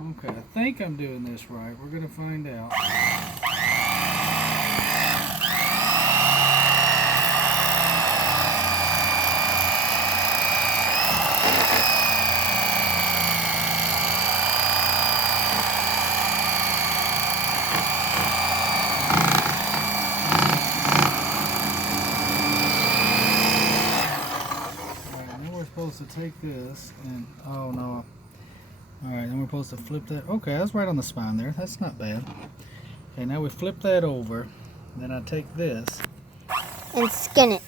Okay, I think I'm doing this right. We're gonna find out. Supposed to take this and oh no. Alright, then we're supposed to flip that. Okay, that's right on the spine there. That's not bad. Okay, now we flip that over. Then I take this and skin it.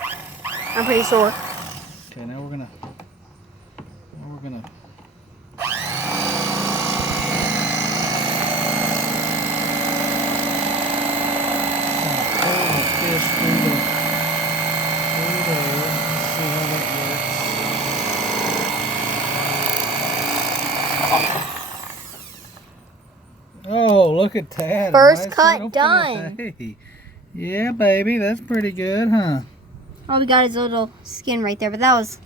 I'm pretty sure. Okay, now we're gonna pull the fish through the see how that works. Oh, look at that. First Nice cut little done. fillet. Yeah, baby, that's pretty good, huh? All we got is a little skin right there, but that was...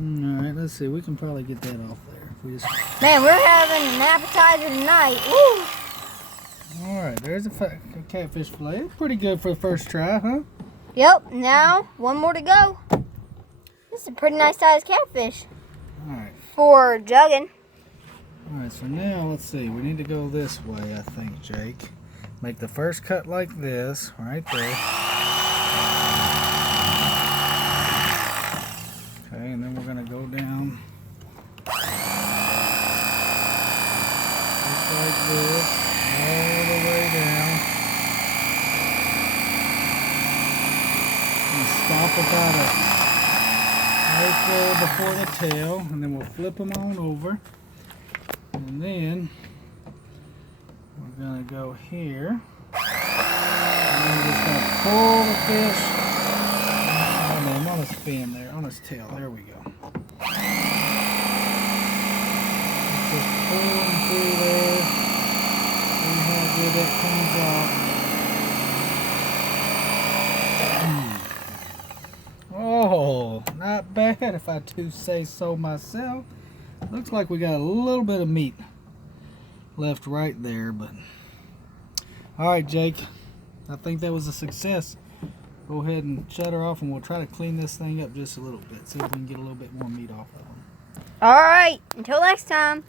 Alright, let's see. We can probably get that off there. If we just... Man, we're having an appetizer tonight. Woo! Alright, there's a catfish fillet. Pretty good for the first try, huh? Yep, now one more to go. This is a pretty nice sized catfish. Alright. For jugging. Alright, so now let's see. We need to go this way, I think, Jake. Make the first cut like this, right there. Okay, and then we're going to go down just like this, all the way down. And stop about right there before the tail, and then we'll flip them on over. And then we're going to go here. And then we're just going to pull the fish. Oh man, on his fin there, on his tail. There we go. Just pull him through there. See how good that comes off. Oh, not bad if I do say so myself. Looks like we got a little bit of meat left right there, but alright, Jake, I think that was a success. Go ahead and shut her off and we'll try to clean this thing up just a little bit, see if we can get a little bit more meat off of them. Alright, until next time.